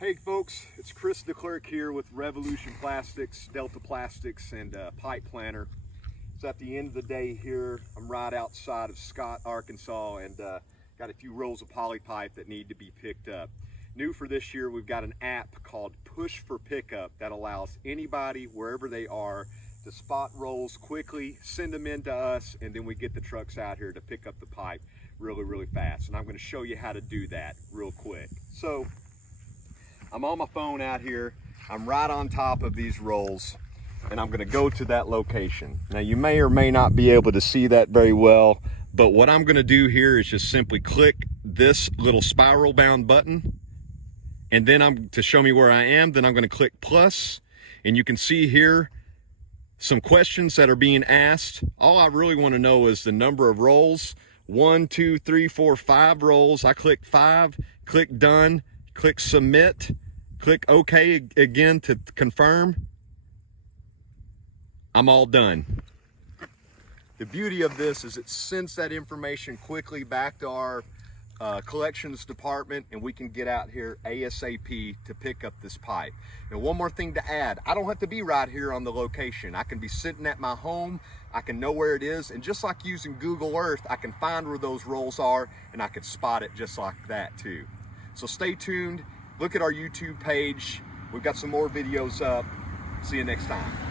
Hey folks, it's Chris DeClerc here with Revolution Plastics, Delta Plastics, and Pipe Planner. So at the end of the day here, I'm right outside of Scott, Arkansas, and got a few rolls of poly pipe that need to be picked up. New for this year, we've got an app called Push for Pickup that allows anybody, wherever they are, to spot rolls quickly, send them in to us, and then we get the trucks out here to pick up the pipe really fast. And I'm going to show you how to do that real quick. So I'm on my phone out here. I'm right on top of these rolls, and I'm going to go to that location. Now you may or may not be able to see that very well, but what I'm going to do here is just simply click this little spiral bound button, and then to show me where I am, then I'm going to click plus, and you can see here some questions that are being asked. All I really want to know is the number of rolls. 1, 2, 3, 4, 5 rolls. I click 5, click done, click submit, click OK again to confirm. I'm all done. The beauty of this is it sends that information quickly back to our collections department, and we can get out here ASAP to pick up this pipe. And one more thing to add, I don't have to be right here on the location. I can be sitting at my home, I can know where it is, and just like using Google Earth, I can find where those rolls are, and I can spot it just like that too. So stay tuned, look at our YouTube page. We've got some more videos up. See you next time.